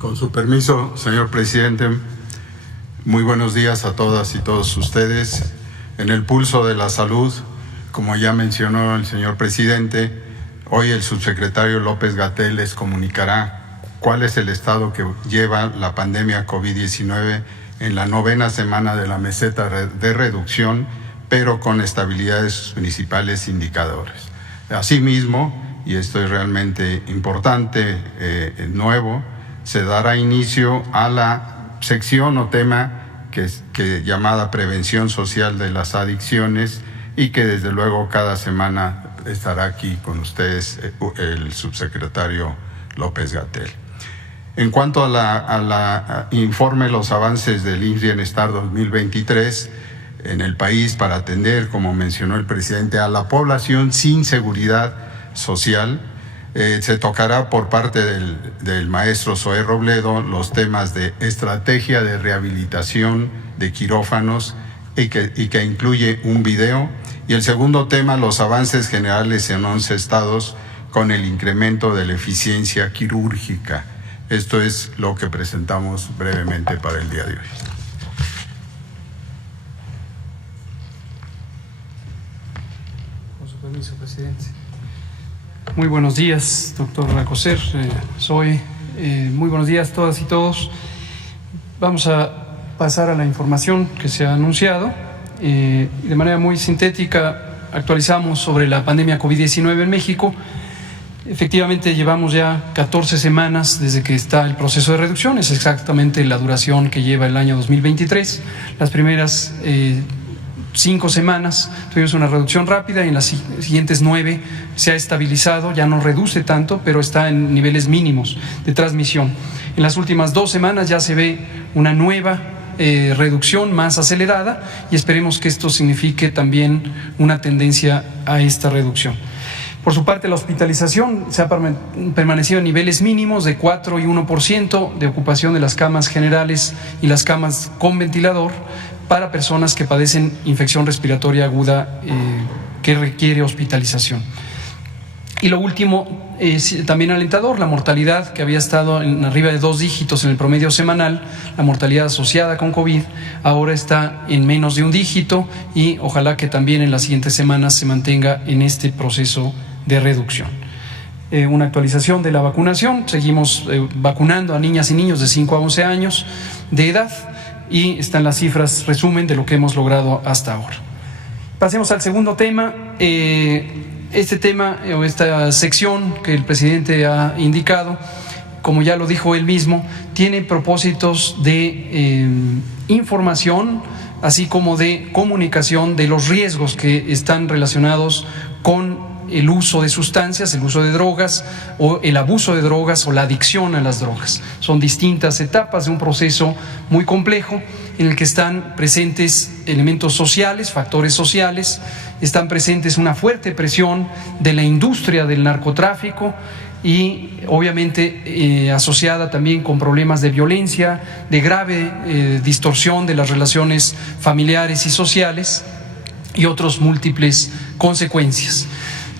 Con su permiso, señor presidente, muy buenos días a todas y todos ustedes. En el pulso de la salud, como ya mencionó el señor presidente, hoy el subsecretario López-Gatell les comunicará cuál es el estado que lleva la pandemia COVID-19 en la 9ª semana de la meseta de reducción, pero con estabilidad de sus principales indicadores. Asimismo, y esto es realmente importante, nuevo, se dará inicio a la sección o tema que llamada Prevención Social de las Adicciones, y que desde luego cada semana estará aquí con ustedes el subsecretario López-Gatell. En cuanto a la informe los avances del IMSS Bienestar 2023 en el país para atender, como mencionó el presidente, a la población sin seguridad social, se tocará por parte del maestro Zoé Robledo los temas de estrategia de rehabilitación de quirófanos y que incluye un video, y el segundo tema, los avances generales en 11 estados con el incremento de la eficiencia quirúrgica. Esto es lo que presentamos brevemente para el día de hoy. Con su permiso, presidente. Muy buenos días, doctor Alcocer, muy buenos días a todas y todos. Vamos a pasar a la información que se ha anunciado. De manera muy sintética, actualizamos sobre la pandemia COVID-19 en México. Efectivamente, llevamos ya 14 semanas desde que está el proceso de reducción, es exactamente la duración que lleva el año 2023. Las primeras 5 semanas tuvimos una reducción rápida y en las siguientes 9 se ha estabilizado, ya no reduce tanto, pero está en niveles mínimos de transmisión. En las últimas 2 semanas ya se ve una nueva reducción más acelerada y esperemos que esto signifique también una tendencia a esta reducción. Por su parte, la hospitalización se ha permanecido en niveles mínimos de 4 y 1% de ocupación de las camas generales y las camas con ventilador para personas que padecen infección respiratoria aguda que requiere hospitalización. Y lo último, también alentador, la mortalidad que había estado en arriba de 2 dígitos en el promedio semanal, la mortalidad asociada con COVID, ahora está en menos de 1 dígito y ojalá que también en las siguientes semanas se mantenga en este proceso de reducción. Una actualización de la vacunación, seguimos vacunando a niñas y niños de 5 a 11 años de edad y están las cifras resumen de lo que hemos logrado hasta ahora. Pasemos al segundo tema. Este tema o esta sección que el presidente ha indicado, como ya lo dijo él mismo, tiene propósitos de información, así como de comunicación de los riesgos que están relacionados con el uso de sustancias, el uso de drogas o el abuso de drogas o la adicción a las drogas. Son distintas etapas de un proceso muy complejo en el que están presentes elementos sociales, factores sociales, están presentes una fuerte presión de la industria del narcotráfico y obviamente asociada también con problemas de violencia, de grave distorsión de las relaciones familiares y sociales y otros múltiples consecuencias.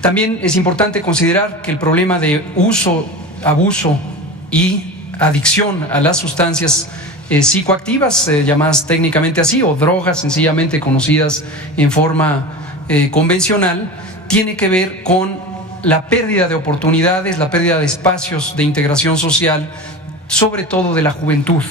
También es importante considerar que el problema de uso, abuso y adicción a las sustancias psicoactivas, llamadas técnicamente así, o drogas sencillamente conocidas en forma convencional, tiene que ver con la pérdida de oportunidades, la pérdida de espacios de integración social, sobre todo de la juventud,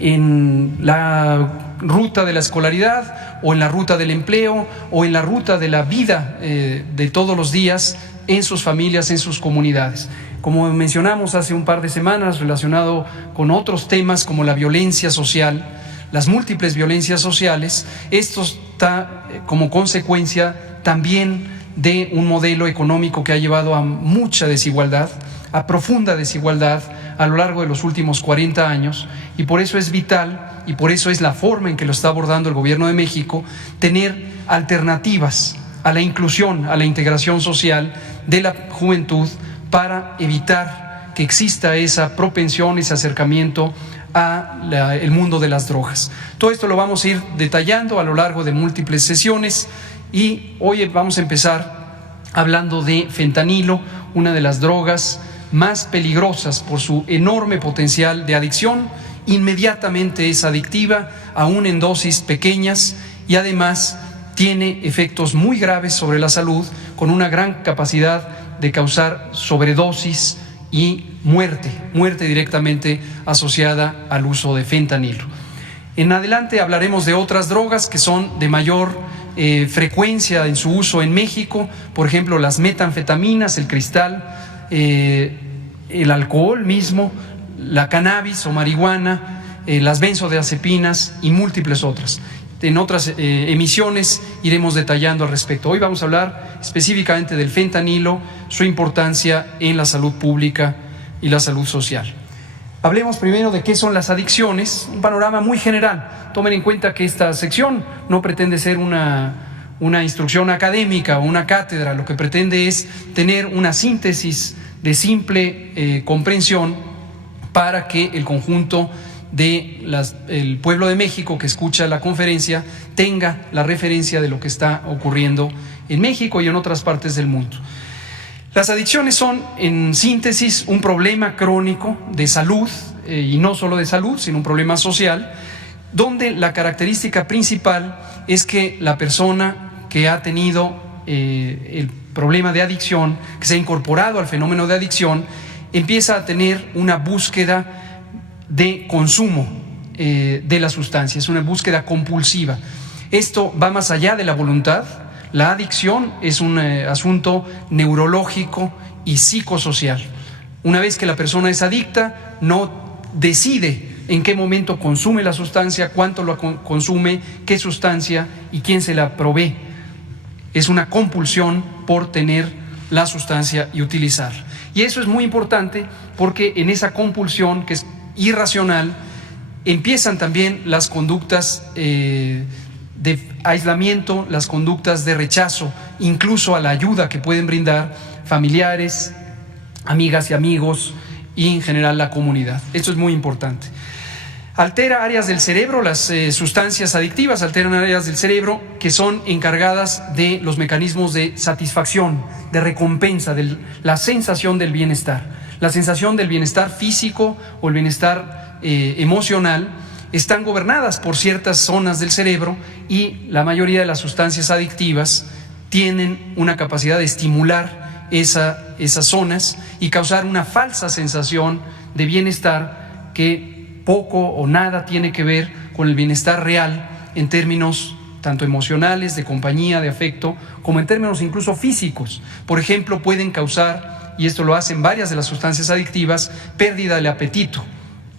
en la ruta de la escolaridad o en la ruta del empleo o en la ruta de la vida de todos los días en sus familias, en sus comunidades. Como mencionamos hace un par de semanas, relacionado con otros temas como la violencia social, las múltiples violencias sociales, esto está como consecuencia también de un modelo económico que ha llevado a mucha desigualdad, a profunda desigualdad a lo largo de los últimos 40 años, y por eso es vital, y por eso es la forma en que lo está abordando el Gobierno de México, tener alternativas a la inclusión, a la integración social de la juventud para evitar que exista esa propensión, ese acercamiento al mundo de las drogas. Todo esto lo vamos a ir detallando a lo largo de múltiples sesiones y hoy vamos a empezar hablando de fentanilo, una de las drogas más peligrosas por su enorme potencial de adicción, inmediatamente es adictiva, aún en dosis pequeñas, y además tiene efectos muy graves sobre la salud, con una gran capacidad de causar sobredosis y muerte directamente asociada al uso de fentanilo. En adelante hablaremos de otras drogas que son de mayor frecuencia en su uso en México, por ejemplo las metanfetaminas, el cristal, el alcohol mismo, la cannabis o marihuana, las benzodiazepinas y múltiples otras. En otras emisiones iremos detallando al respecto. Hoy vamos a hablar específicamente del fentanilo, su importancia en la salud pública y la salud social. Hablemos primero de qué son las adicciones, un panorama muy general. Tomen en cuenta que esta sección no pretende ser una instrucción académica o una cátedra, lo que pretende es tener una síntesis de comprensión para que el conjunto del pueblo de México que escucha la conferencia tenga la referencia de lo que está ocurriendo en México y en otras partes del mundo. Las adicciones son, en síntesis, un problema crónico de salud, y no solo de salud, sino un problema social, donde la característica principal es que la persona que ha tenido el problema de adicción, que se ha incorporado al fenómeno de adicción, empieza a tener una búsqueda de consumo de la sustancia, es una búsqueda compulsiva. Esto va más allá de la voluntad. La adicción es un asunto neurológico y psicosocial. Una vez que la persona es adicta, no decide en qué momento consume la sustancia, cuánto lo consume, qué sustancia y quién se la provee. Es una compulsión por tener la sustancia y utilizarla. Y eso es muy importante porque en esa compulsión, que es irracional, empiezan también las conductas de aislamiento, las conductas de rechazo, incluso a la ayuda que pueden brindar familiares, amigas y amigos y en general la comunidad. Esto es muy importante. Altera áreas del cerebro, las sustancias adictivas alteran áreas del cerebro que son encargadas de los mecanismos de satisfacción, de recompensa, de la sensación del bienestar. La sensación del bienestar físico o el bienestar emocional están gobernadas por ciertas zonas del cerebro, y la mayoría de las sustancias adictivas tienen una capacidad de estimular esas zonas y causar una falsa sensación de bienestar que poco o nada tiene que ver con el bienestar real en términos tanto emocionales, de compañía, de afecto, como en términos incluso físicos. Por ejemplo, pueden causar, y esto lo hacen varias de las sustancias adictivas, pérdida del apetito.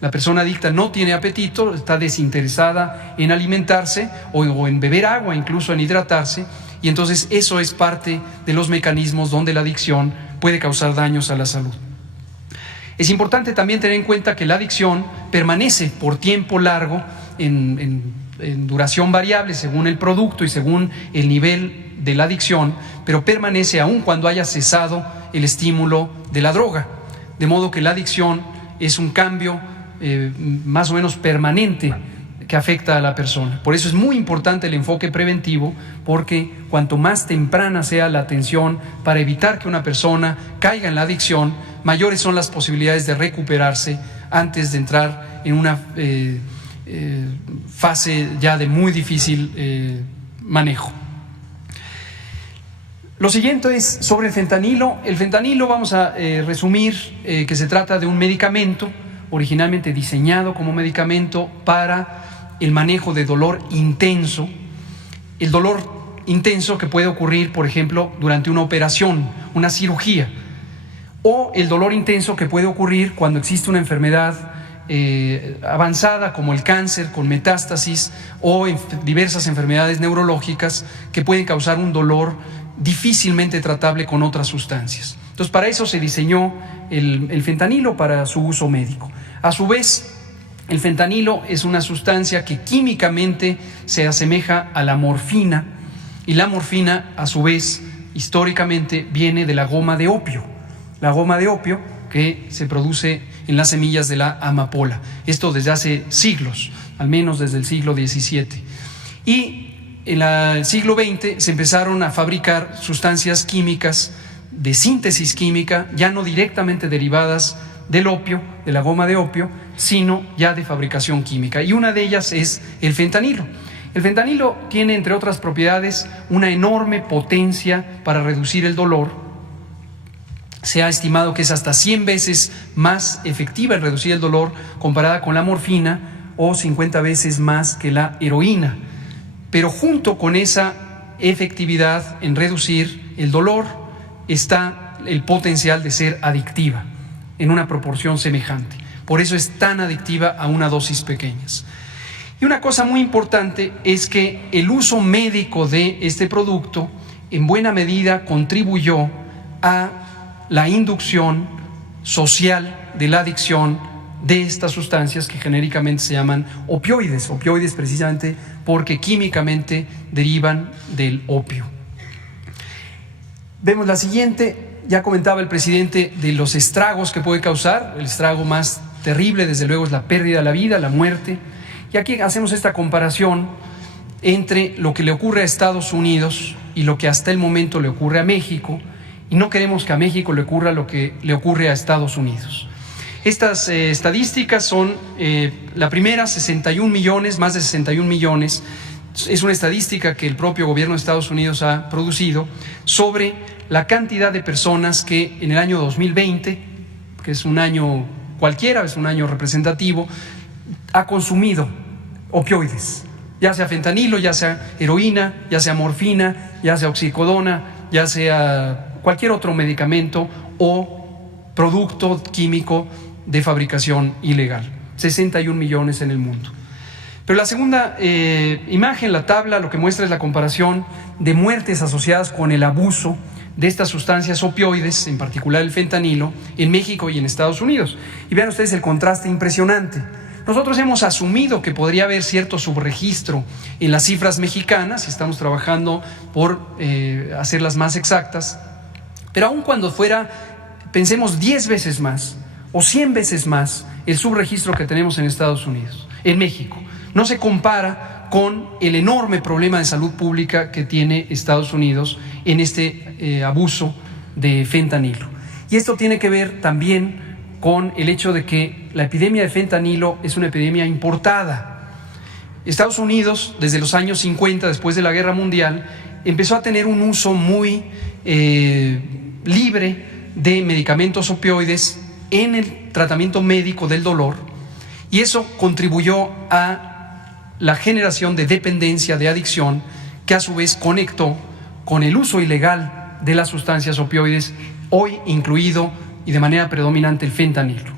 La persona adicta no tiene apetito, está desinteresada en alimentarse o en beber agua, incluso en hidratarse, y entonces eso es parte de los mecanismos donde la adicción puede causar daños a la salud. Es importante también tener en cuenta que la adicción permanece por tiempo largo, en duración variable según el producto y según el nivel de la adicción, pero permanece aún cuando haya cesado el estímulo de la droga. De modo que la adicción es un cambio más o menos permanente que afecta a la persona. Por eso es muy importante el enfoque preventivo, porque cuanto más temprana sea la atención para evitar que una persona caiga en la adicción, mayores son las posibilidades de recuperarse antes de entrar en una fase ya de muy difícil manejo. Lo siguiente es sobre el fentanilo. El fentanilo, vamos a resumir que se trata de un medicamento originalmente diseñado como medicamento para el manejo de dolor intenso. El dolor intenso que puede ocurrir, por ejemplo, durante una operación, una cirugía, o el dolor intenso que puede ocurrir cuando existe una enfermedad avanzada como el cáncer con metástasis o diversas enfermedades neurológicas que pueden causar un dolor difícilmente tratable con otras sustancias. Entonces, para eso se diseñó el fentanilo, para su uso médico. A su vez, el fentanilo es una sustancia que químicamente se asemeja a la morfina, y la morfina, a su vez, históricamente viene de la goma de opio. La goma de opio que se produce en las semillas de la amapola. Esto desde hace siglos, al menos desde el siglo XVII. Y en el siglo XX se empezaron a fabricar sustancias químicas de síntesis química, ya no directamente derivadas del opio, de la goma de opio, sino ya de fabricación química. Y una de ellas es el fentanilo. El fentanilo tiene, entre otras propiedades, una enorme potencia para reducir el dolor. Se ha estimado que es hasta 100 veces más efectiva en reducir el dolor comparada con la morfina, o 50 veces más que la heroína. Pero junto con esa efectividad en reducir el dolor está el potencial de ser adictiva en una proporción semejante. Por eso es tan adictiva a una dosis pequeñas. Y una cosa muy importante es que el uso médico de este producto en buena medida contribuyó a la inducción social de la adicción de estas sustancias que genéricamente se llaman opioides. Opioides precisamente porque químicamente derivan del opio. Vemos la siguiente. Ya comentaba el presidente de los estragos que puede causar. El estrago más terrible, desde luego, es la pérdida de la vida, la muerte. Y aquí hacemos esta comparación entre lo que le ocurre a Estados Unidos y lo que hasta el momento le ocurre a México, y no queremos que a México le ocurra lo que le ocurre a Estados Unidos. Estas estadísticas son, la primera, 61 millones, más de 61 millones, es una estadística que el propio gobierno de Estados Unidos ha producido sobre la cantidad de personas que en el año 2020, que es un año cualquiera, es un año representativo, ha consumido opioides, ya sea fentanilo, ya sea heroína, ya sea morfina, ya sea oxicodona, ya sea cualquier otro medicamento o producto químico de fabricación ilegal. 61 millones en el mundo. Pero la segunda imagen, la tabla, lo que muestra es la comparación de muertes asociadas con el abuso de estas sustancias opioides, en particular el fentanilo, en México y en Estados Unidos. Y vean ustedes el contraste impresionante. Nosotros hemos asumido que podría haber cierto subregistro en las cifras mexicanas, y estamos trabajando por hacerlas más exactas, pero aun cuando fuera, pensemos 10 veces más o 100 veces más el subregistro que tenemos en Estados Unidos, en México, no se compara con el enorme problema de salud pública que tiene Estados Unidos en este abuso de fentanilo. Y esto tiene que ver también con el hecho de que la epidemia de fentanilo es una epidemia importada. Estados Unidos, desde los años 50, después de la Guerra Mundial, empezó a tener un uso muy libre de medicamentos opioides en el tratamiento médico del dolor, y eso contribuyó a la generación de dependencia, de adicción, que a su vez conectó con el uso ilegal de las sustancias opioides, hoy incluido y de manera predominante el fentanilo.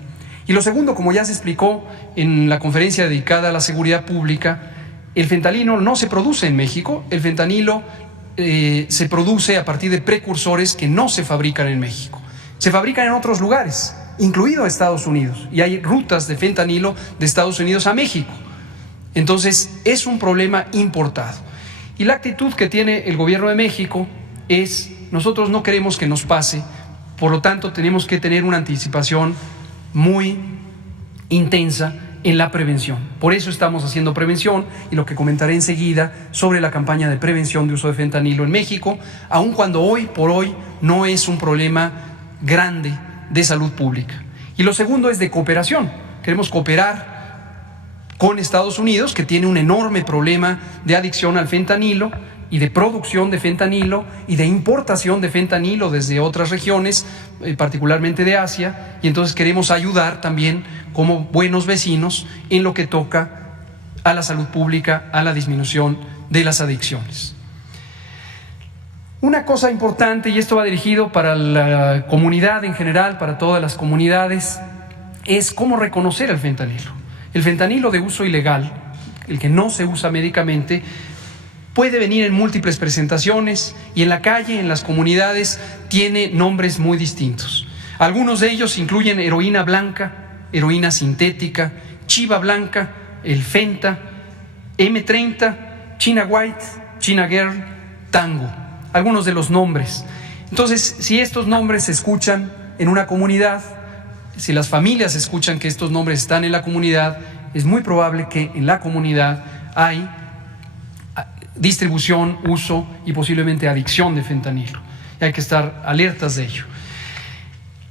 Y lo segundo, como ya se explicó en la conferencia dedicada a la seguridad pública, el fentanilo no se produce en México. El fentanilo se produce a partir de precursores que no se fabrican en México. Se fabrican en otros lugares, incluido Estados Unidos, y hay rutas de fentanilo de Estados Unidos a México. Entonces es un problema importado. Y la actitud que tiene el gobierno de México es: nosotros no queremos que nos pase, por lo tanto tenemos que tener una anticipación muy intensa en la prevención. Por eso estamos haciendo prevención, y lo que comentaré enseguida sobre la campaña de prevención de uso de fentanilo en México, aun cuando hoy por hoy no es un problema grande de salud pública. Y lo segundo es de cooperación. Queremos cooperar con Estados Unidos, que tiene un enorme problema de adicción al fentanilo y de producción de fentanilo y de importación de fentanilo desde otras regiones, particularmente de Asia, y entonces queremos ayudar también como buenos vecinos en lo que toca a la salud pública, a la disminución de las adicciones. Una cosa importante, y esto va dirigido para la comunidad en general, para todas las comunidades, es cómo reconocer el fentanilo. El fentanilo de uso ilegal, el que no se usa médicamente, puede venir en múltiples presentaciones, y en la calle, en las comunidades, tiene nombres muy distintos. Algunos de ellos incluyen heroína blanca, heroína sintética, chiva blanca, el Fenta, M30, China White, China Girl, Tango. Algunos de los nombres. Entonces, si estos nombres se escuchan en una comunidad, si las familias escuchan que estos nombres están en la comunidad, es muy probable que en la comunidad hay distribución, uso y posiblemente adicción de fentanilo. y hay que estar alertas de ello.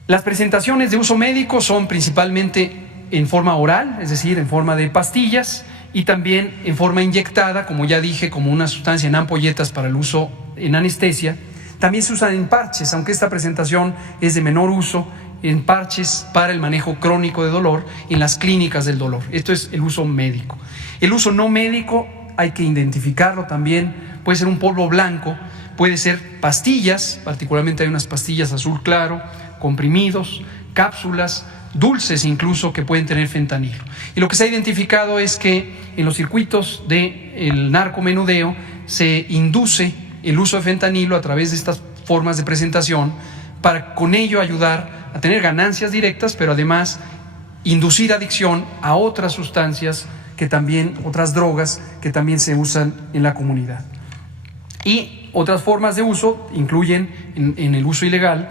Las presentaciones de uso médico son principalmente en forma oral, es decir, en forma de pastillas, y también en forma inyectada, como ya dije, como una sustancia en ampolletas para el uso en anestesia. También se usan en parches, aunque esta presentación es de menor uso, en parches para el manejo crónico de dolor en las clínicas del dolor. Esto es el uso médico. El uso no médico hay que identificarlo también, puede ser un polvo blanco, puede ser pastillas, particularmente hay unas pastillas azul claro, comprimidos, cápsulas, dulces incluso que pueden tener fentanilo. Y lo que se ha identificado es que en los circuitos del narcomenudeo se induce el uso de fentanilo a través de estas formas de presentación para con ello ayudar a tener ganancias directas, pero además inducir adicción a otras sustancias que también, otras drogas que también se usan en la comunidad. Y otras formas de uso incluyen en el uso ilegal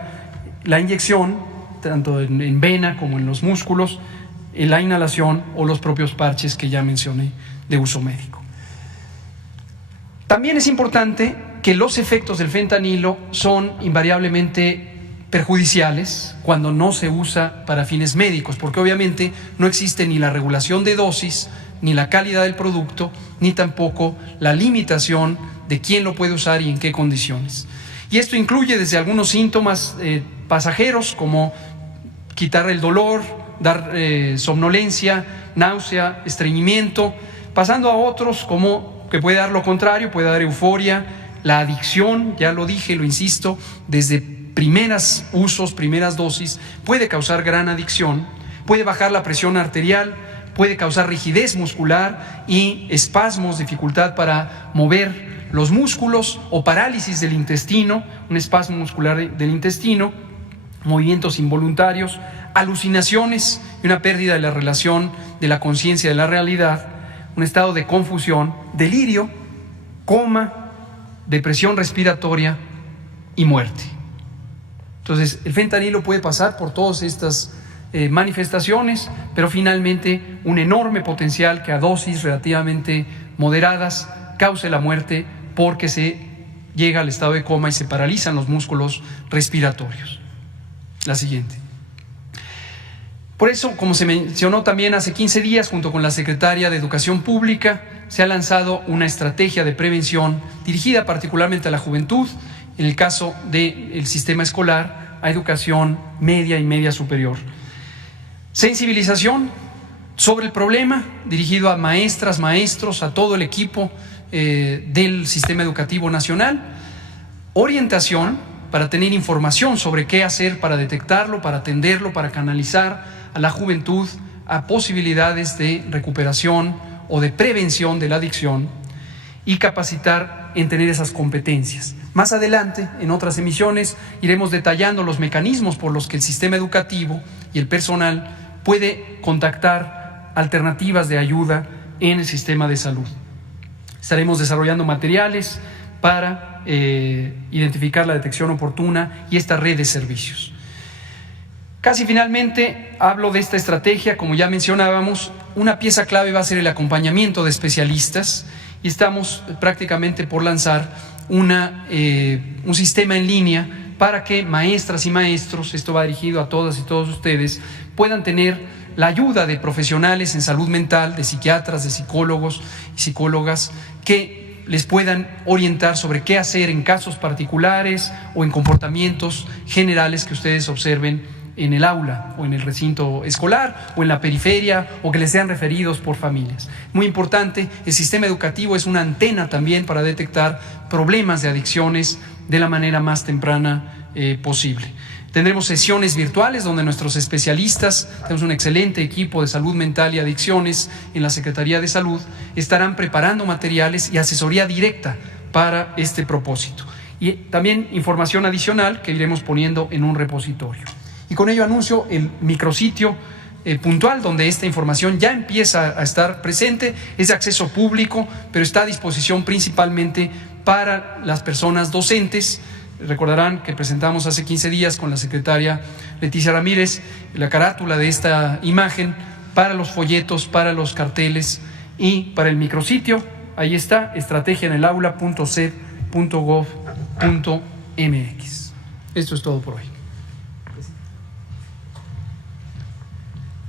la inyección, tanto en vena como en los músculos, en la inhalación o los propios parches que ya mencioné de uso médico. También es importante que los efectos del fentanilo son invariablemente perjudiciales cuando no se usa para fines médicos, porque obviamente no existe ni la regulación de dosis, ni la calidad del producto, ni tampoco la limitación de quién lo puede usar y en qué condiciones. Y esto incluye desde algunos síntomas pasajeros como quitar el dolor, dar somnolencia, náusea, estreñimiento, pasando a otros como que puede dar lo contrario, puede dar euforia, la adicción, ya lo dije, lo insisto, desde primeros usos, primeras dosis, puede causar gran adicción, puede bajar la presión arterial, puede causar rigidez muscular y espasmos, dificultad para mover los músculos o parálisis del intestino, un espasmo muscular del intestino, movimientos involuntarios, alucinaciones y una pérdida de la relación de la conciencia de la realidad, un estado de confusión, delirio, coma, depresión respiratoria y muerte. Entonces, el fentanilo puede pasar por todas estas manifestaciones, pero finalmente un enorme potencial que a dosis relativamente moderadas cause la muerte porque se llega al estado de coma y se paralizan los músculos respiratorios. La siguiente. Por eso, como se mencionó también hace 15 días, junto con la Secretaria de Educación Pública, se ha lanzado una estrategia de prevención dirigida particularmente a la juventud, en el caso del sistema escolar, a educación media y media superior. Sensibilización sobre el problema, dirigido a maestras, maestros, a todo el equipo del sistema educativo nacional. Orientación para tener información sobre qué hacer para detectarlo, para atenderlo, para canalizar a la juventud a posibilidades de recuperación o de prevención de la adicción, y capacitar en tener esas competencias. Más adelante, en otras emisiones, iremos detallando los mecanismos por los que el sistema educativo y el personal puede contactar alternativas de ayuda en el sistema de salud. Estaremos desarrollando materiales para identificar la detección oportuna y esta red de servicios. Casi finalmente hablo de esta estrategia. Como ya mencionábamos, una pieza clave va a ser el acompañamiento de especialistas, y estamos prácticamente por lanzar un sistema en línea para que maestras y maestros, esto va dirigido a todas y todos ustedes, puedan tener la ayuda de profesionales en salud mental, de psiquiatras, de psicólogos y psicólogas, que les puedan orientar sobre qué hacer en casos particulares o en comportamientos generales que ustedes observen en el aula o en el recinto escolar o en la periferia, o que les sean referidos por familias. Muy importante, el sistema educativo es una antena también para detectar problemas de adicciones de la manera más temprana posible. Tendremos sesiones virtuales donde nuestros especialistas, tenemos un excelente equipo de salud mental y adicciones en la Secretaría de Salud, estarán preparando materiales y asesoría directa para este propósito. Y también información adicional que iremos poniendo en un repositorio. Y con ello anuncio el micrositio puntual donde esta información ya empieza a estar presente. Es de acceso público, pero está a disposición principalmente para las personas docentes. Recordarán que presentamos hace 15 días con la secretaria Leticia Ramírez la carátula de esta imagen para los folletos, para los carteles y para el micrositio. Ahí está, estrategiaenelaula.sed.gov.mx. Esto es todo por hoy.